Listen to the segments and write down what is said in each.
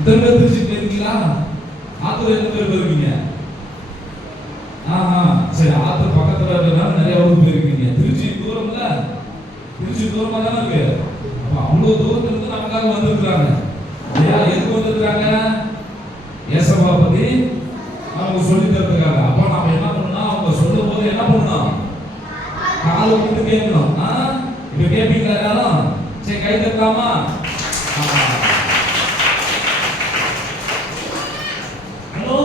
இத்தனை பேர் திருச்சி போயிருக்கீங்களா? ஆத்தூர் எத்தனை பேர் போயிருக்கீங்க? சரி, ஆத்தூர் பக்கத்துல இருக்கிறனால நிறைய ஊருக்கு போயிருக்கீங்க. திருச்சி தூரம்ல, திருச்சி தூரமா தானே இருக்கு. அப்ப அவ்வளவு தூரத்துல இருந்து நமக்காக வந்திருக்கிறாங்க. எதுக்கு வந்திருக்கிறாங்க? ஏசப்பா பத்தி அவங்க சொல்லி தரதுக்காக. அப்ப நாம என்ன பண்ணணும்? அவங்க சொல்லும் போது என்ன பண்ணணும்? காலை விட்டு கேட்கணும். இப்ப கேட்பீங்களா எல்லாரும்? சரி, கை தட்டலாமா? Hello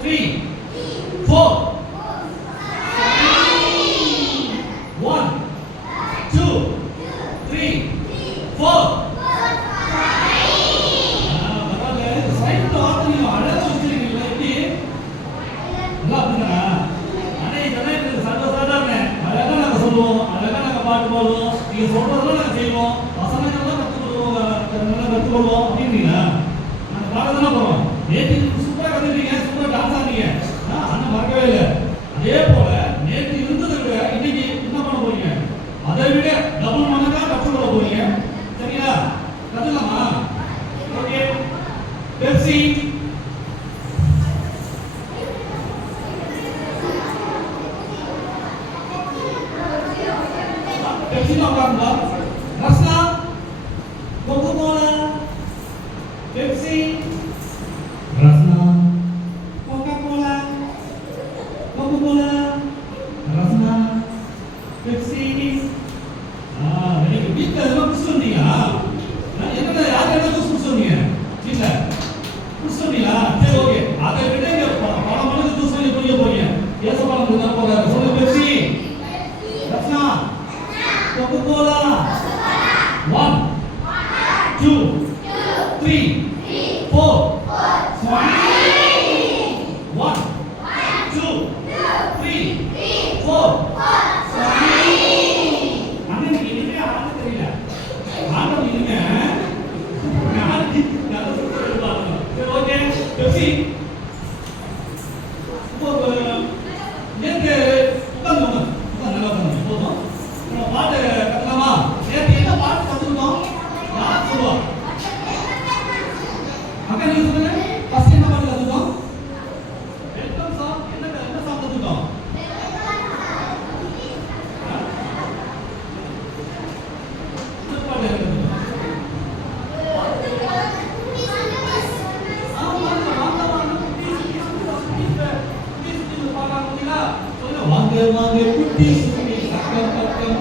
Three, four. கற்றுக்கொள்வோம் அப்படின்றீங்களா? நாங்கள் பார்க்க தானே போகிறோம். நேற்று சூப்பராக கற்றுக்கிட்டீங்க, சூப்பராக டான்ஸ் ஆடுறீங்க, அண்ணன் மறக்கவே இல்லை. அதே போல நேற்று இருந்ததை விட இன்னைக்கு என்ன பண்ண போறீங்க? அதை விட டபுள் மடங்கா கற்றுக்கொள்ள போறீங்க. சரியா? கற்றுக்கலாமா? ஓகே. பெப்சி உட்காருங்களா? Rasna, Coca Cola, Pepsi, Rasna, Coca Cola, Coca Cola, Rasna, Pepsi. நீங்க வீட்டில் எல்லாம் குடிச்சு வந்தீங்களா? என்னடா யார் என்ன குடிச்சு வந்தீங்க வீட்டில்? குடிச்சு வந்தீங்களா? சரி, ஓகே. அதை விட இங்க பல மணிக்கு ஜூஸ் வாங்கி குடிக்க போறீங்க. ஏசப்பாலம் தான் போறாரு. சொல்லுங்க பெப்சி, ரஸ்னா, Coca-Cola. 1, 2, 3, 4. 1, 2, 3, 4. அண்ணன் இனிமே ஆட தெரியல. ஆட்டம் இனிமே சரி, ஓகே. பெப்சி நேற்று உட்காந்து நல்லா உட்காந்து போதும். பாட்டு கத்துக்கலாமா? நேற்று என்ன பாட்டு கத்துக்கிட்டோம்? யார் சொல்லுவா? அக்கா நீங்க சொல்லுங்க. ஃபர்ஸ்ட் என்ன பாட்டு கத்துக்கிட்டோம்? Welcome song. என்ன சாங் கத்துக்கிட்டோம்? என்ன பாட்டு கத்துக்கிட்டோம்? வாங்க வாங்க குட்டி சுட்டி சக்கம் பக்கம்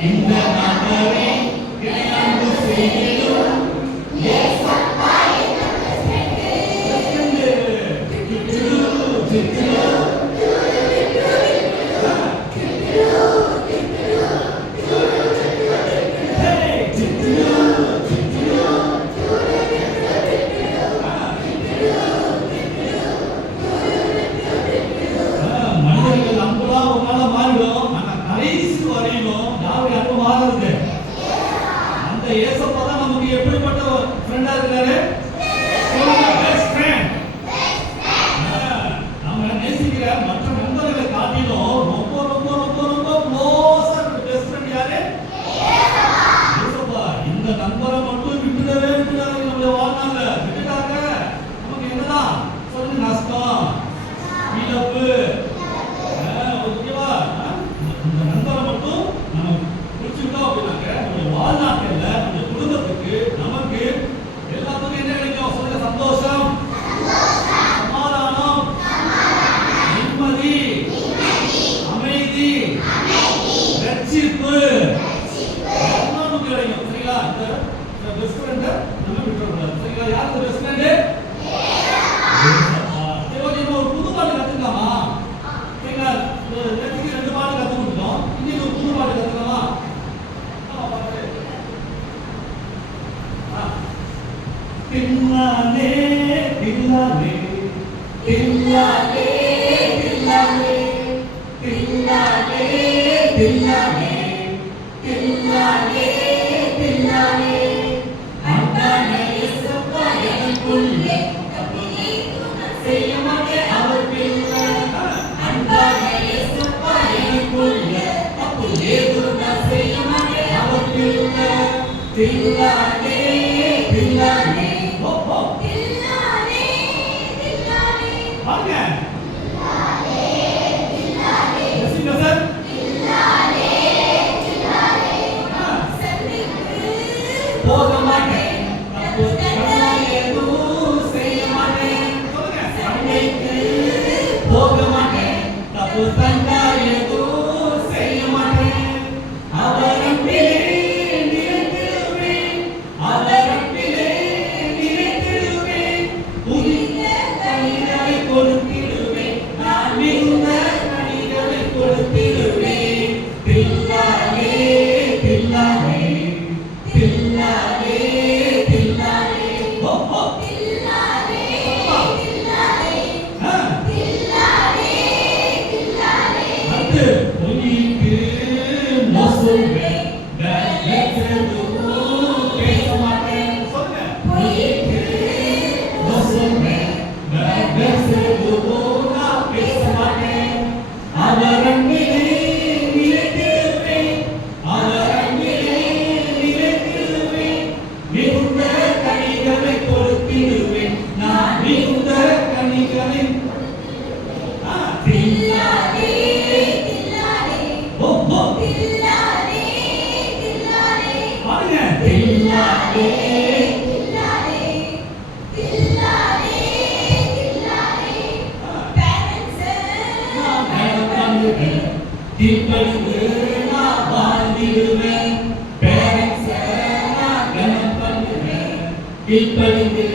In the name of the Lord, yes, Thillale Thillale Thillale Thillale Thillale Thillale Thillale Thillale அன்பான இயேசுப்பா எனக்குள்ளே தப்பிலே செய்ய மாட்டேன் அவர் பிள்ளை அன்பான இயேசுப்பா எனக்குள்ளே தப்பிலே செய்ய மாட்டேன் அவர் பிள்ளை தில்லாலே தில்லாலே ஓ ஓ தில்லாலே தில்லாலே வாங்க தில்லாலே தில்லாலே ரசிங்க சார் தில்லாலே தில்லாலே சந்திக்கு போக மாட்டேன் தப்பு தண்டா எதுவும் செய்ய மாட்டேன் சொல்லுங்க சந்திக்கு போக மாட்டேன் தப்பு தண்டா எதுவும் செய்ய மாட்டேன் அவர் அன்பிலே கீழ்ப்படிந்து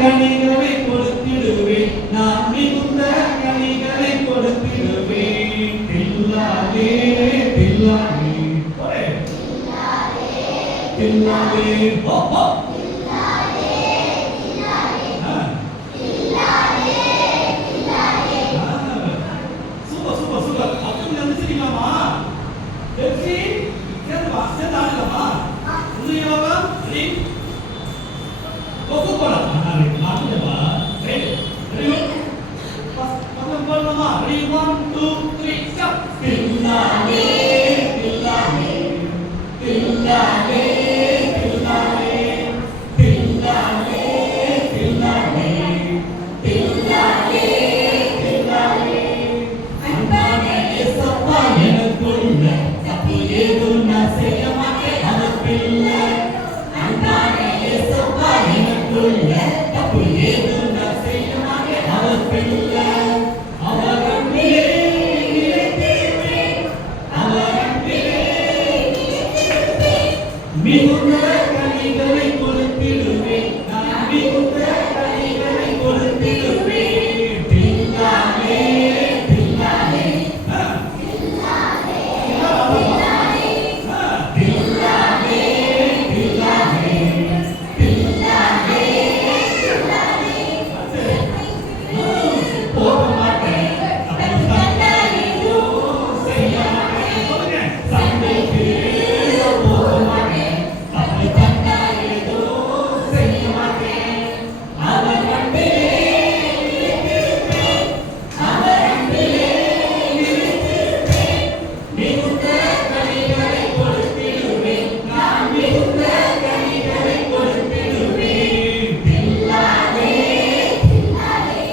கனிகளை கொடுத்திடுவேன் நான் மிகுந்த கனிகளை கொடுத்திடுவேன் தில்லாலே தில்லாலே ஒரே தில்லாலே ஓ ஓ சூப்பர் சூப்பர் சூப்பர் அப்படி நினைச்சிருக்கலாமா வெற்றி சேர்ந்து வா சேர்ந்து ஆடலாமா உதயவாக ரெடி கொக்கு போலாம் ஆடுவா ரெடி ரெடி பக்கம் போலாமா ரெடி 1 2 3 ஸ்டார்ட் தில்லாலே தில்லாலே தில்லாலே தில்லாலே தில்லாலே தில்லாலே தில்லாலே தில்லாலே அன்பான இயேசப்பா எனக்குள்ள தப்பு ஏதும் நான் செய்ய மாட்டேன் அதற்கில்லை அன்பான இயேசப்பா எனக்குள்ள தப்பு ஏதும் நான் செய்ய மாட்டேன் அதற்கில்லை அவர் அன்பிலே நிலைத்திருப்பேன் அவர் அன்பிலே மிகுந்த கனிகளை கொடுத்திடுவேன் நான் மிகுந்த கனிகளை கொடுத்திடுவேன் தில்லாலே தில்லாலே தில்லாலே தில்லாலே தில்லாலே போக மாட்டேன் அப்படி சண்டையோ செய்ய மாட்டேன் சொல்லுங்க சண்டைக்கு போக மாட்டேன் அப்படி சண்டையோ செய்ய மாட்டேன் அவர் அன்பிலே நிலைத்திருப்பேன் அவர் அன்பிலே நிலைத்திருப்பேன் மிகுந்த கனிகளை கொடுத்திடுவேன் நான் மிகுந்த கனிகளை கொடுத்திடுவேன் தில்லாலே தில்லாலே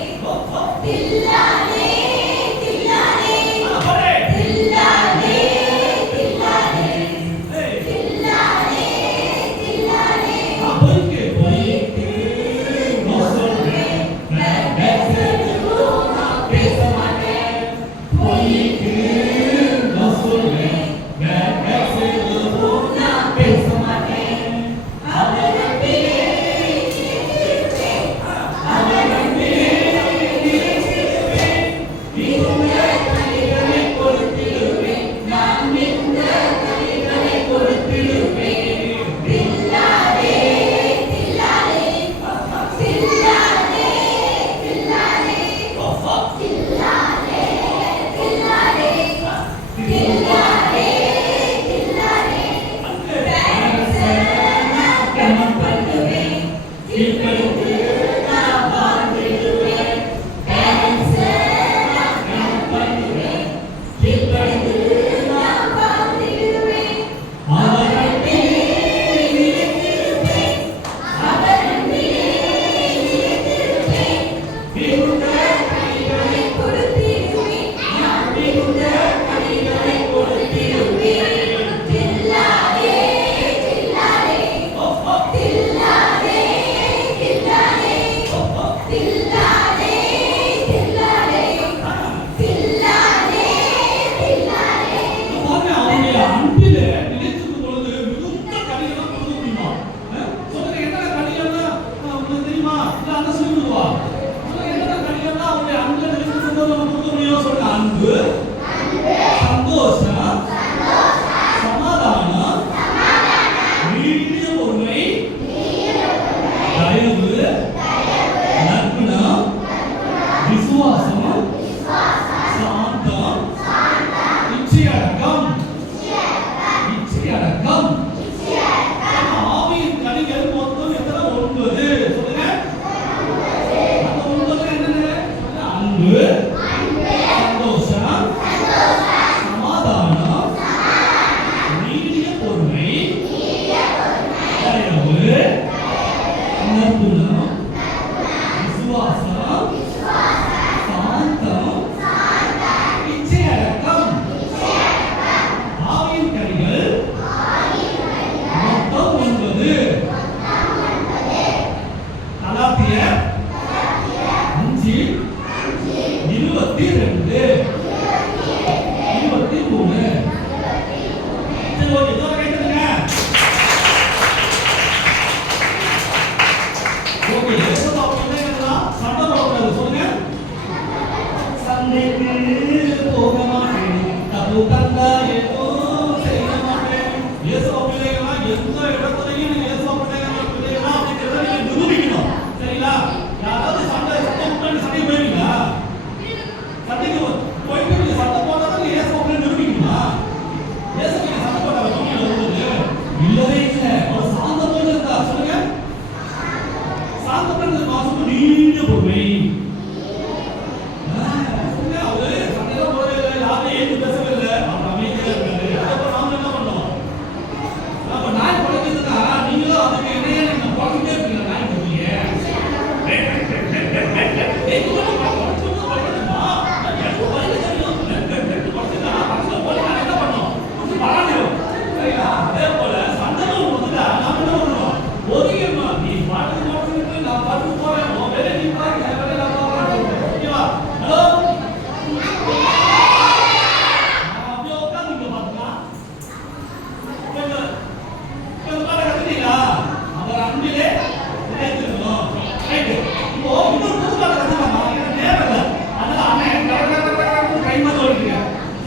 தில்லாலே தில்லாலே போரே தில்லாலே தில்லாலே தில்லாலே தில்லாலே அப்போக்கு போயிட்டு நான் சொல்றேன் நான் பேச மாட்டேன் போயிட்டு நான் சொல்றேன் நான் பேச மாட்டேன் அவர் அன்பிலே நிலைத்திருப்பேன் அவர் அன்பிலே நிலைத்திருப்பேன் மிகுந்த கனிகளை கொடுத்திடுவேன் நான் மிகுந்த கனிகளை கொடுத்திடுவேன் தில்லாலே தில்லாலே தில்லாலே தில்லாலே தில்லாலே தில்லாலே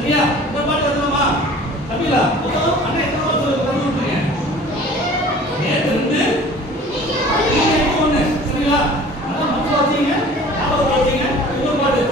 சரியா? இந்த பாட்டு வருதுமா? தமிழா? அண்ணா எத்தனை வருஷம் கத்து கொடுத்துருங்க? நேற்று 2 இன்னைக்கு 1. சரிங்களா? அதான் மனசுல வச்சீங்க, ஞாபகம் வச்சீங்க. இன்னொரு பாட்டு.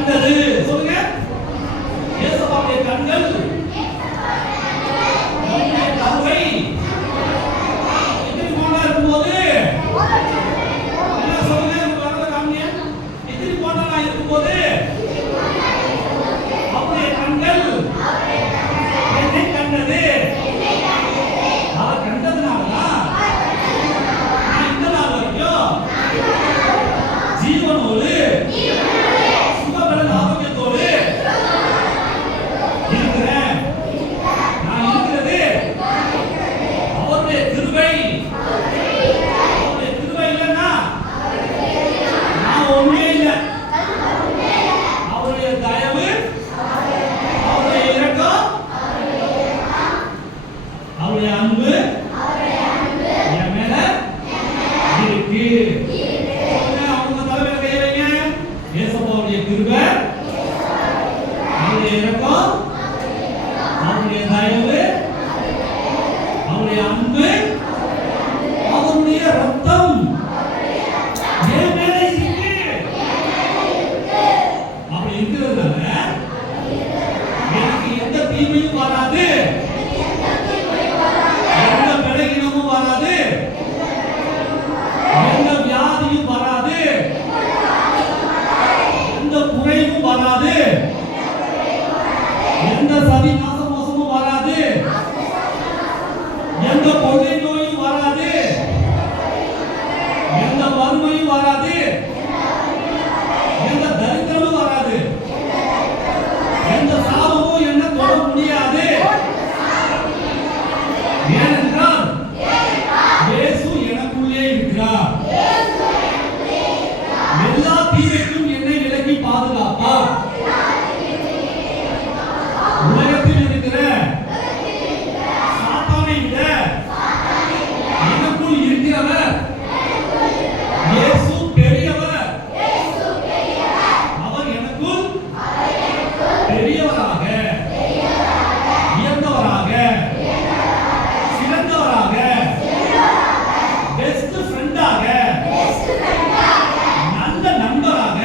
கண்டது. சொல்லுங்க. இயேசுவாவுடைய கண்கள் அவருடைய கருவை எத்தனை போனா இருக்கும்போது என்ன சொல்லுங்க, உங்க வரல காமிங்க. எத்தனை போனா இருக்கும்போது அவருடைய கண்கள் என்னை கண்டது. அவர் கண்டதுனாலதான் நான் இந்த நாள் வரைக்கும் ஜீவனோடு சுகபலன் ஆரோக்கியத்தோடு இருக்கிறேன். நான் இருக்கிறது அவருடைய கிருபை. அவருடைய கிருபை இல்லைன்னா நான் ஒண்ணுமே இல்லை. அவருடைய தயவு, அவருடைய இரக்கம், அவருடைய அன்பு என் மேல இருக்கு. அவங்க தலைமையில கைய வைங்க. இயேசுவாவுடைய கிருபை, அவருடைய இரக்கம், அவருடைய தயவு, அவருடைய அன்பு, அவருடைய ரத்தம் என் மேல இருக்கு. அப்படி இருக்கிறதுனால எனக்கு எந்த தீமையும் வராது, எந்த பலகீனமும் வராது, எந்த வியாதியும் வராது, எந்த குறைவும் வராது, எந்த சதி நாசமோசமும் வராது, எந்த கொள்ளை நோயும் வராது, எந்த வறுமையும் வராது, எந்த தரித்திரமும் வராது, எந்த சாபமும் என்ன தொட முடியாது. ஏனென்றால் இயேசு எனக்குள்ளே இருக்கிறார். எல்லா தீமைக்கும் என்னை விலக்கி பாதுகாப்பார். உலகத்தில் இருக்கிற சாத்தானை விட எனக்குள் இருக்கிறவர் இயேசு பெரியவர். அவர் எனக்குள் பெரியவராக, உயர்ந்தவராக, சிறந்தவராக, பெஸ்ட் ஃப்ரெண்டாக, நல்ல நண்பராக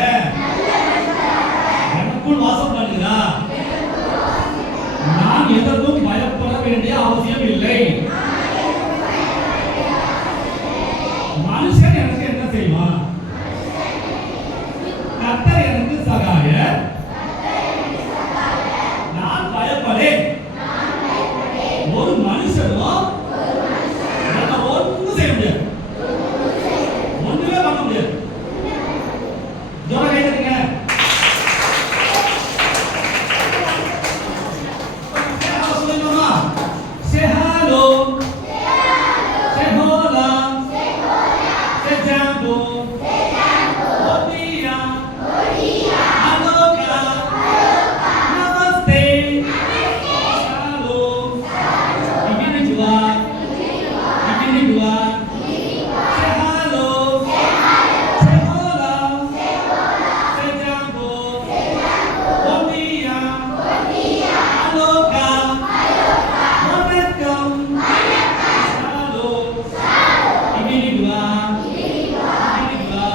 எனக்குள் வாசம் பண்ணுகிறார். நான் எதற்கும் பயப்பட வேண்டிய அவசியம் இல்லை. மனுஷன் எனக்கு என்ன செய்வான்? கர்த்தர் எனக்கு சகாயர். நான் பயப்படேன். ஒரு மனுஷனும் என்ன ஒன்றும் செய்ய முடியாது, ஒண்ணுமே பண்ண முடியாது. ஜோரா கேட்குறீங்க? சொல்லுங்கம்மா. Say hello. Say hola. Say jambo. Bon dia. Aloha. Namaste. Shalom. Begini jua. Begini jua. Say hello. Say hola. Say jambo. Bon dia. Aloha. Waalaikum. Shalom. Begini jua. Begini jua.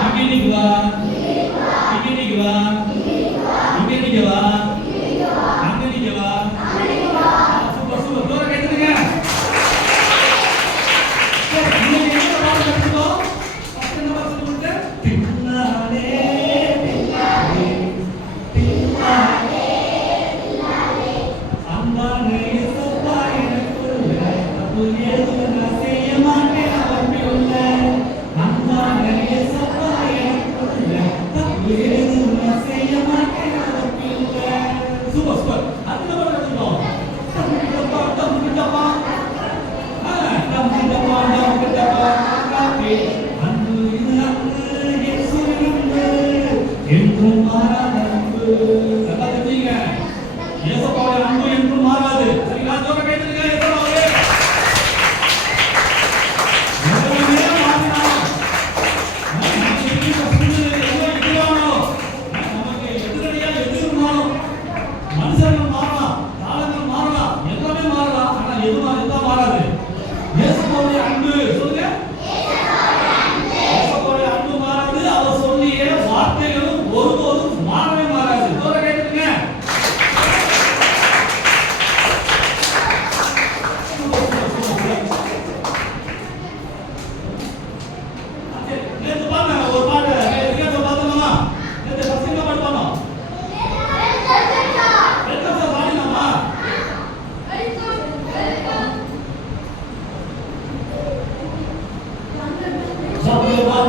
Begini jua. Begini jua. Begini jua. Begini jua. Super super. Dua kayak gitu kan? Ini kita baru ketemu. Pasti nama sebutnya Tinnale, Tinnale, Tinnale. Ambane sepai nakulle, tapuye tunasiya mate avarpiyulle. Ambane sepai nakulle, tapuye tunasiya mate avarpiyulle. Super super. Hati nama ketemu. Dam kita pa. Dam kita pa. Tapi andu inangu Yesu inangu என்றும் மாறாத அன்பு. நல்லா தெரிஞ்சுங்க. இயேசுவோட அன்பு என்றும் மாறாது. சரிங்களா? ஜோரா கேட்டுங்க. இயேசுவோட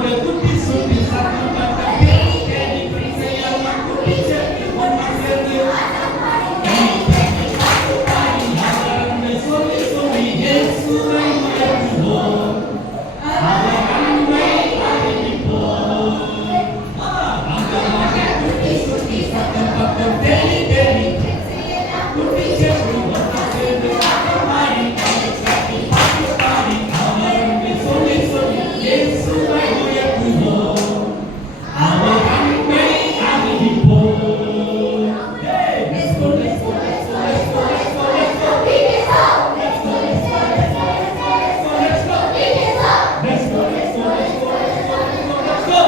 அவங்க குட்டி சுட்டி சத்தம் பட்ட தேடி தேடி ஃப்ரெண்ட்ஸ் எல்லாம் குட்டி சேர்த்து ஒண்ணா சேர்ந்து சொல்லி சொல்லி இயேசுவை உயர்த்துவோம். அவர் அன்பை அறிவிப்போம். அங்க குட்டி சுட்டி சத்தம் பட்ட தேடி தேடி குட்டி சேர்த்து ஒண்ணா சேர்ந்து பாடி பாடி அவர் சொல்லி சொல்லி இயேசுவை உயர்த்துவோம். அவர் அன்பை அறிவிப்போம். Let's go, let's go, let's go, let's go, let's go, let's go. Let's go, let's go, let's go, let's go, let's go, let's go. Let's go, let's go, let's go, let's go, let's go, let's go.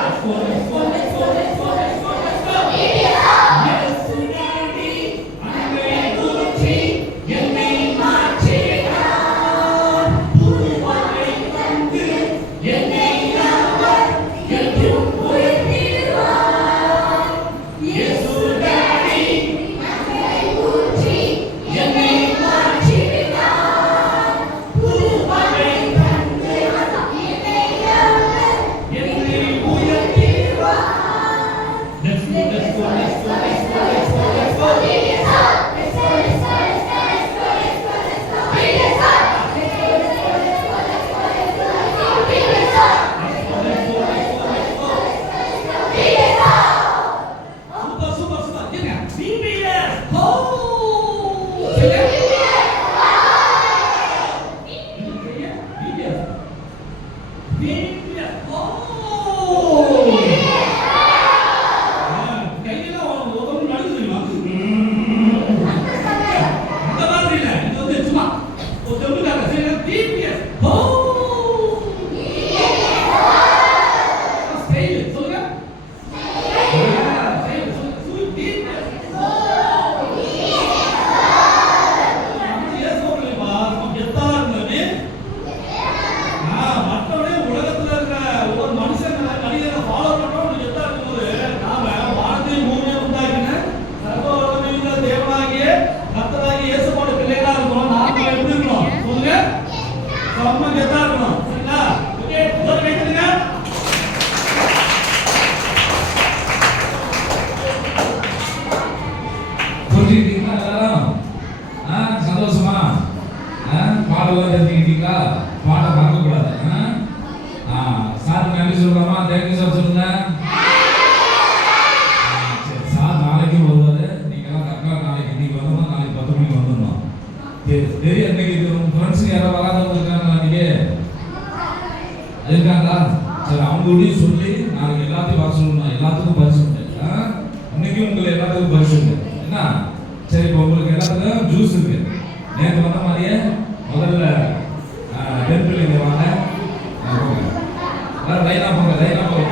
Let's go, let's go, let's go, let's go, let's go, let's go. இயேசுநாடி அன்பை ஊற்றி என்னை மாற்றினார். புது வாழ்வை தந்து என்னை அவர் என்றும் உயர்த்திடுவார். இயேசுநாடி என்னை மாற்றினார். புது வாழ்வை தந்து என்னை உயர்த்திடுவார். Let's go, let's go, let's go, let's go, let's go, let's go. Super, super, super. என்ன? VBS. Oh! சொல்லுங்க. VBS. VBS. Oh! கையெல்லாம் ஒரு நடுக்கு தெரியுமா? அந்த மாதிரி இல்ல. இது வந்து சும்மா ஒரு தெம்புக்காக சரியா? VBS. Oh! ஸ்டைல் சொல்லுங்க. ஸ்டைல் சொல்லுங்க. VBS. மற்றவனே உலகத்துல இருக்கிற ஒவ்வொரு மனுஷன் மனிதனை ஃபாலோ பண்றோம் எத்தா இருக்கும்போது நாம வானத்தை பூமியை உண்டாக்கின சர்வவல்லமையுள்ள தேவனாகிய கர்த்தராகிய இயேசுவோட பிள்ளைகளா இருக்கணும். நாம எப்படி இருக்கணும் சொல்லுங்க? செம்ம கெத்தா இருக்கணும். சரிங்களா? ஓகே, ஒரு வைத்துங்க. புரிஞ்சுக்கிட்டீங்களா எல்லாரும்? சந்தோஷமா? பாடலாம் தெரிஞ்சுக்கிட்டீங்களா? பாட மறக்கக்கூடாது. சார் நன்றி சொல்லலாமா? தேங்க்யூ சார் சொல்லுங்க. சரி, சார் நாளைக்கு வருவாரு. நீங்கெல்லாம் கரெக்டாக நாளைக்கு இன்னைக்கு வரணும். நாளைக்கு 10 மணிக்கு வந்துடணும். தெரியும். இன்னைக்கு உங்க ஃப்ரெண்ட்ஸுக்கு யாராவது வராதவங்க இருக்காங்களா? இன்னைக்கு இருக்காங்களா? சரி, அவங்களோடையும் சொல்லி நாளைக்கு எல்லாத்தையும் வர சொல்லணும். எல்லாத்துக்கும் பரிசு உண்டு. இன்னைக்கு உங்களுக்கு எல்லாத்துக்கும் பரிசு உண்டு. என்ன? சரி, இப்போ உங்களுக்கு எல்லாத்துக்கும் ஜூஸ் இருக்கு. நேற்று வந்த மாதிரியே முதல்ல டெம்பிள் இங்கே வாங்க. லைனா போங்க, லைனா போங்க.